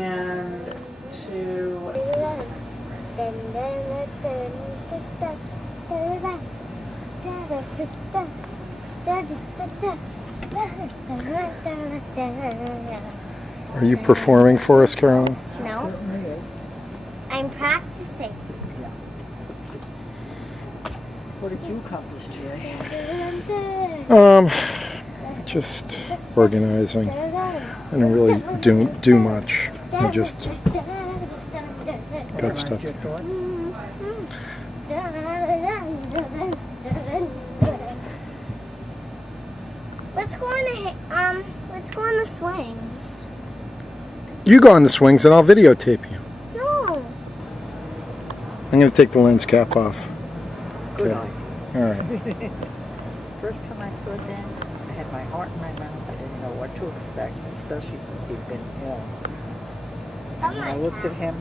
and to... Are you performing for us, Carolyn? No. I'm practicing. What did you accomplish today? Just organizing. I didn't really do much. I just got stuff to do. Let's go on the swings. You go on the swings and I'll videotape you. No. I'm going to take the lens cap off. Good Okay. eye. All right. First time I saw Dan, I had my heart in my mouth. I didn't know what to expect, especially since he'd been ill. And when I looked at him,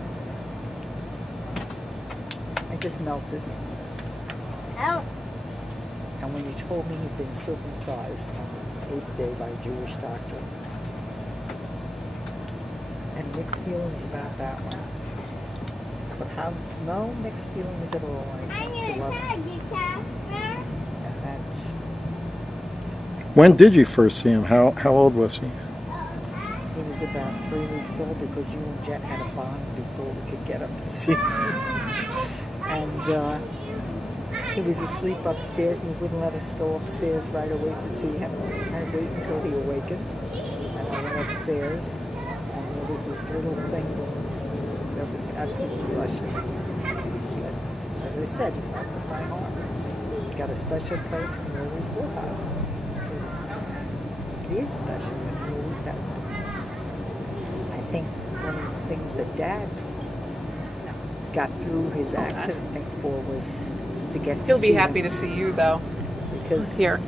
I just melted. Oh. And when you told me he'd been circumcised on the 8th day by a Jewish doctor, and mixed feelings about that one. But no mixed feelings at all. I'm gonna tag you, Casper. And that's, When did you first see him? How old was he? he was about 3 weeks old because you and Jet had a bond before we could get him to see him. And he was asleep upstairs and he wouldn't let us go upstairs right away to see him. I waited until he awakened and I went upstairs and there was this little thing that was absolutely luscious. But as I said, that's my heart. He's got a special place and he always will have. He is special and he always has it. I think one of the things that Dad got through his accident thing for was to get to He'll be see happy him, to see you, though. because Here.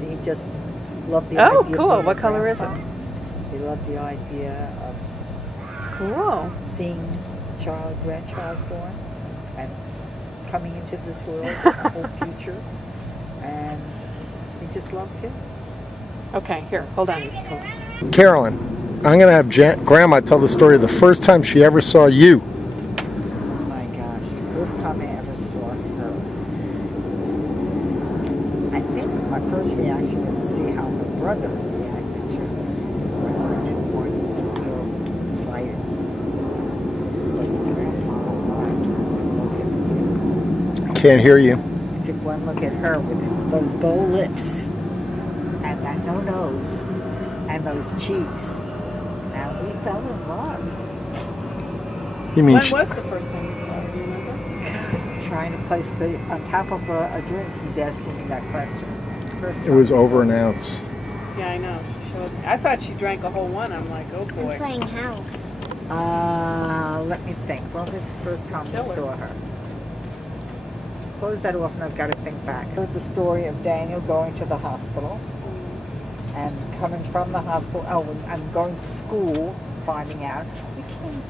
he just loved the idea. Oh, of cool. being What a color is it? grandpa. He loved the idea of Cool. seeing a grandchild born and coming into this world, a whole future, and he just loved him. Okay, here, hold on. Carolyn, I'm going to have Grandma tell the story of the first time she ever saw you. Oh my gosh, the first time I ever saw her, I think my first reaction was to see how her brother reacted to her. Of course, I didn't want to feel slighted. But Grandma Can't hear you. took one look at her with those bow lips and that no nose and those cheeks. And we fell in love. You mean When was the first time you saw her? Do you remember? Trying to place on top of a drink, he's asking me that question. First it time was I saw over her. an ounce? Yeah, I know. She showed me. I thought she drank a whole one. I'm like, oh I'm boy. playing house. Let me think. When was the first time Kill we her. saw her? Close that off and I've got to think back. I heard the story of Daniel going to the hospital and coming from the hospital, and going to school, finding out. We came.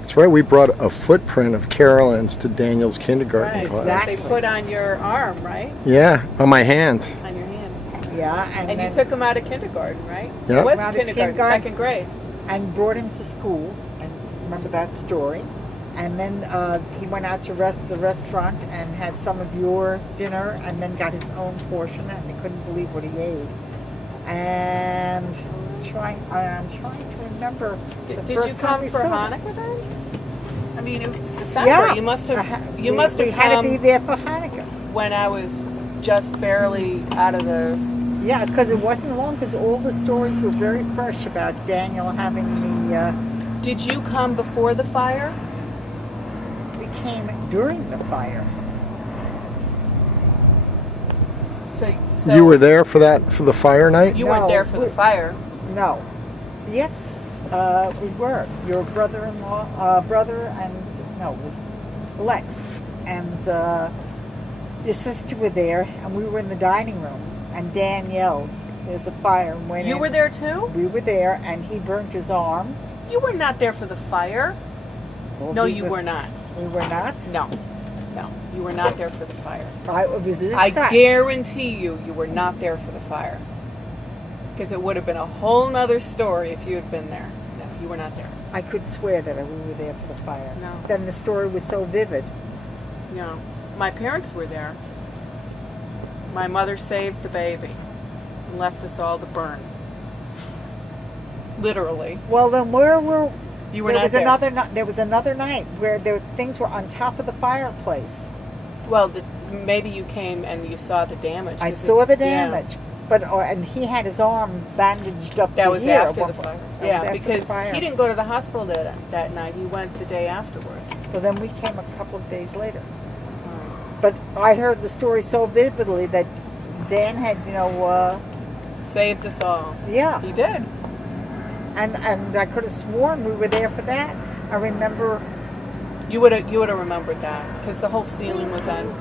That's right. We brought a footprint of Carolyn's to Daniel's kindergarten Right, class. exactly. they put on your arm, right? Yeah, on my hand. On your hand. Yeah, And you then- took him out of kindergarten, right? Yep. It was Out of kindergarten, kindergarten. second grade. and brought him to school, and remember that story. And then he went out to the restaurant and had some of your dinner, and then got his own portion, and he couldn't believe what he ate. And I'm trying to remember. Did the you first time come we for saw him. Hanukkah then? I mean, it was December. Yeah, You must have. You we- must have We had to be come there for Hanukkah. when I was just barely out of the. Yeah, because it wasn't long, because all the stories were very fresh about Daniel having the. Did you come before the fire? We came during the fire. So You were there for the fire night? You weren't No, there for the fire. No. Yes, we were. Your brother-in-law, it was Lex, and your sister were there, and we were in the dining room, and Dan yelled, "There's a fire!" And went You in. were there too? We were there, and he burnt his arm. You were not there for the fire. Well, No, we you were not. We were not. No, you were not there for the fire. It was this I side. guarantee you were not there for the fire. Because it would have been a whole nother story if you had been there. No, you were not there. I could swear that we were there for the fire. No. Then the story was so vivid. No. My parents were there. My mother saved the baby and left us all to burn. Literally. Well, then where were... You were not there. There was another night where things were on top of the fireplace. Well, maybe you came and you saw the damage. I saw the Yeah. damage. And he had his arm bandaged up That to was here. after the fire. That Yeah, was after because the fire. he didn't go to the hospital that night. He went the day afterwards. So then we came a couple of days later. But I heard the story so vividly that Dan had, Saved us all. yeah. He did. And I could have sworn we were there for that. I remember You would have remembered that because the whole ceiling was on.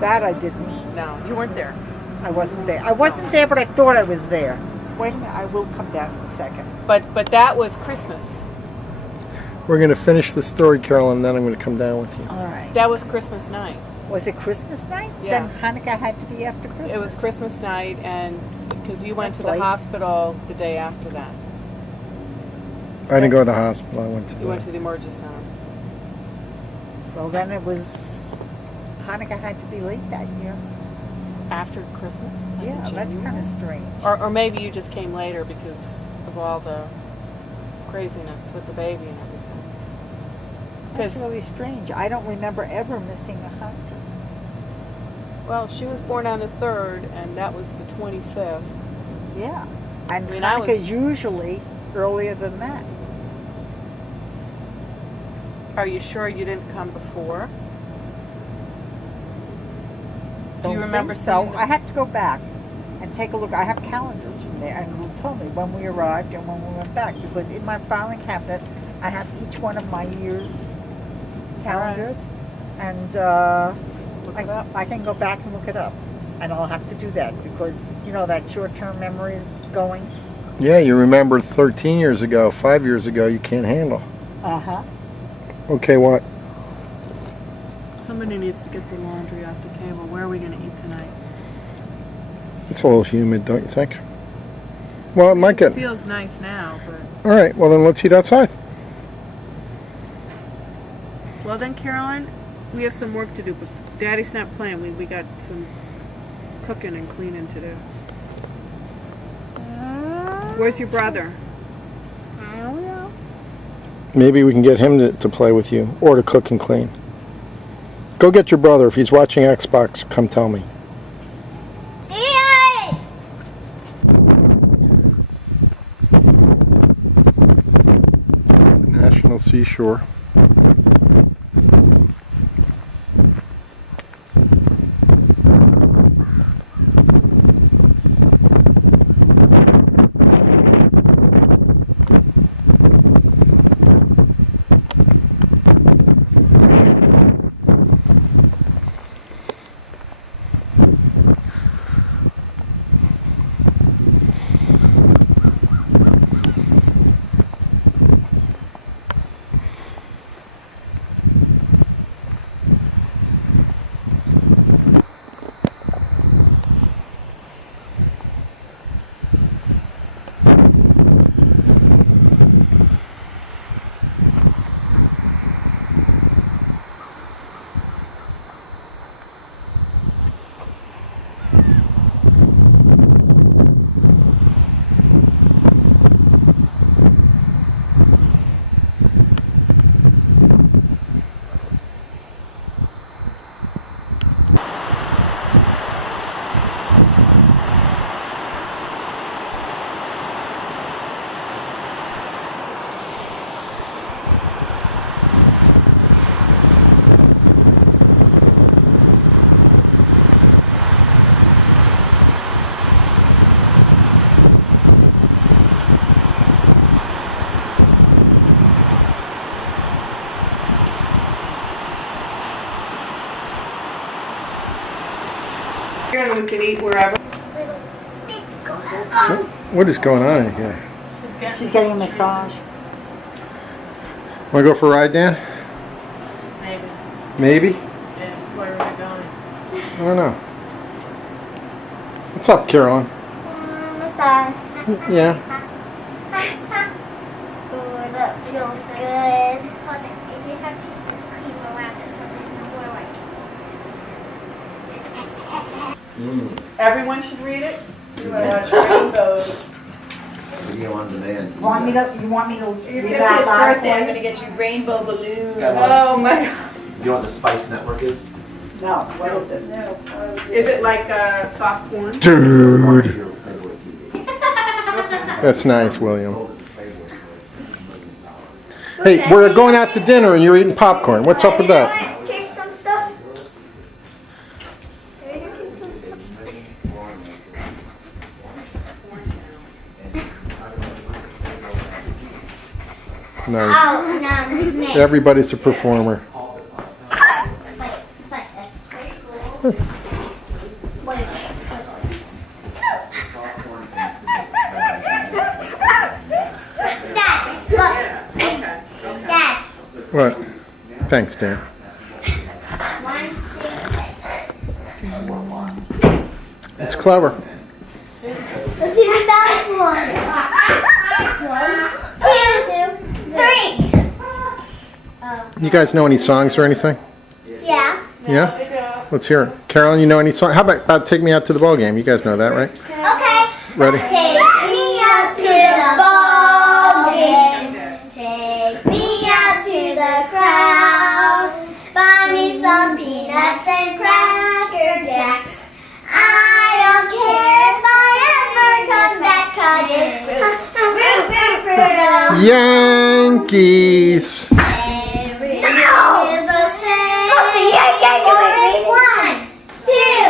that I didn't. No, you weren't there. I wasn't there. I wasn't there, but I thought I was there. Wait a minute, I will come down in a second. But that was Christmas. We're going to finish the story, Carol, and then I'm going to come down with you. All right. That was Christmas night. Was it Christmas night? Yeah. Then Hanukkah had to be after Christmas. It was Christmas night, and because you went to That's the right. hospital the day after that. I didn't go to the hospital. I went to You went to the... the emergency center. Well, then it was Hanukkah had to be late that year. After Christmas? Like in Yeah, that's January? kind of strange. Or maybe you just came later because of all the craziness with the baby and everything. That's 'Cause- really strange. I don't remember ever missing a Hanukkah. Well, she was born on the 3rd, and that was the 25th. Yeah. And I mean, I was- Hanukkah's usually earlier than that. Are you sure you didn't come before? Do you Don't remember think so? seeing I have to go back and take a look. I have calendars from there, and it will tell me when we arrived and when we went back. Because in my filing cabinet, I have each one of my year's calendars, and Look it up. I can go back and look it up. And I'll have to do that because that short-term memory is going. Yeah, you remember 13 years ago, 5 years ago, you can't handle. Uh-huh. Okay, what? Somebody needs to get the laundry off the table. Where are we going to eat tonight? It's a little humid, don't you think? Well, it might get... It feels nice now, but... All right, well then let's eat outside. Well then, Caroline, we have some work to do, but Daddy's not playing. We got some cooking and cleaning to do. Where's your brother? I don't know. Maybe we can get him to play with you or to cook and clean. Go get your brother. If he's watching Xbox, come tell me. Yay! National Seashore. And we can eat wherever. What is going on in here? She's getting a massage. Want to go for a ride, Dan? Maybe. Maybe? Yeah, where are we going? I don't know. What's up, Carolyn? Massage. Yeah. Oh, that feels good. Hold it. You just have to spread cream around it so there's no more white. Everyone should read it. You want to watch rainbows. Video on demand. You want me to Your read 50th out loud birthday, I'm for going to get you rainbow balloons. got Oh my God. Do you know what the Spice Network is? you? No, what is it? Is it like soft porn? Dude. That's nice, William. Hey, we're going out to dinner and you're eating popcorn. What's up with that? Take some stuff. Take some stuff. Nice. Oh, no. Everybody's a performer. It's like this. What is it? Dad, look. Dad. What? Thanks, Dan. One, It's clever. let's see the balance one. 1, 2, 3. You guys know any songs or anything? Yeah. Yeah? Let's hear it. Carolyn, you know any song? How about Take Me Out to the Ball Game? You guys know that, right? Okay. Ready? Take me out to the ball game. Take me out to the crowd. Buy me some peanuts and Cracker Jacks. I don't care if I ever come back, 'cause it's fruit. Yankees. Everything is the same. Or it's 1, 2,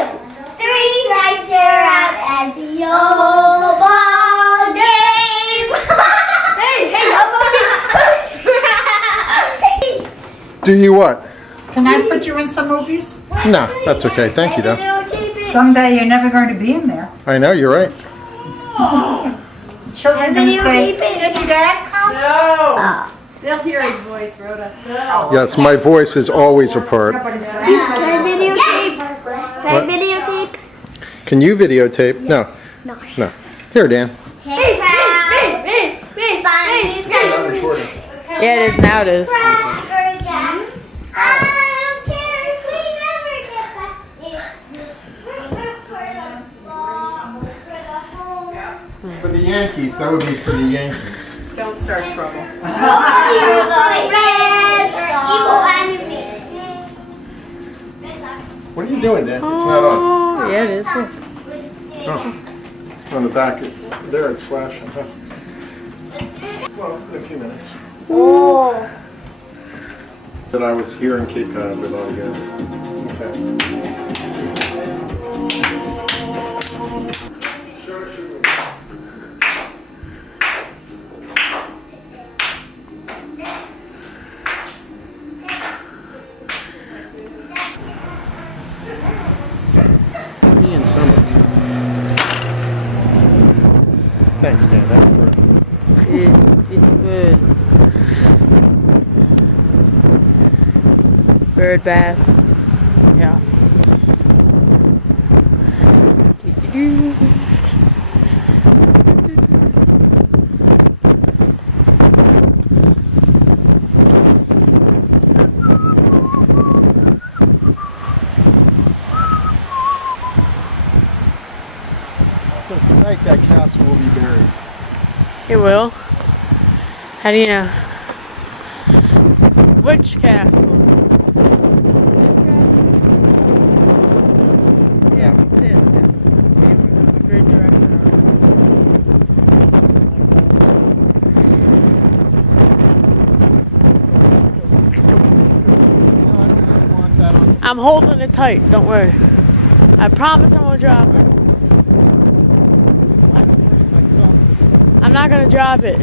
3 strikes, you're out at the old ball game. Hey, how about me? Do you what? Can I put you in some movies? No, that's okay. Thank you, though. Someday you're never going to be in there. I know, you're right. Children I will say, videotape it. did your dad come? No. They'll hear his voice, Rhoda. No. Yes, my voice is always a part. Can I videotape? Can I videotape? Can you videotape? No. No. No. Here, Dan. Hey, buy me some recording. Yeah, it is now. It is. Cracker Jacks. I don't care if we never get back. It's for the ball, for the home. For the Yankees, that would be for the Yankees. Don't start trouble. For the Red Sox. What are you doing, Dan? It's not on. Oh, yeah, it is. Oh. On the back, there it's flashing, huh? Well, in a few minutes. Oh. That I was here in Cape Cod with all you guys. Okay. Sure. Ian Summer. Thanks, Dan. That was perfect. Yes, it was. Bird bath. Yeah. Tonight that castle will be buried. It will. How do you know? Which castle? This castle? Yes, it is. Great director. I'm holding it tight, don't worry. I promise I won't drop it. I'm not gonna drop it.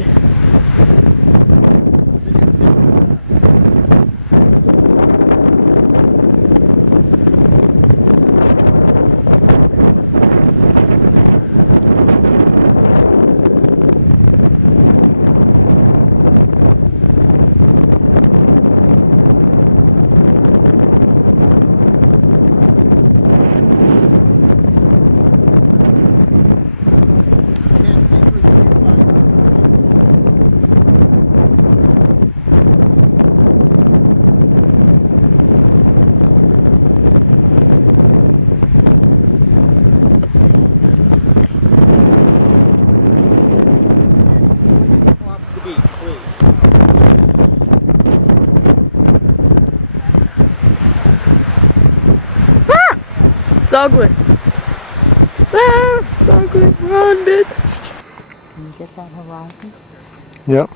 ugly. Ah, it's ugly. Run, bitch. Can you get that horizon? Yep.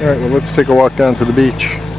All right, well, let's take a walk down to the beach.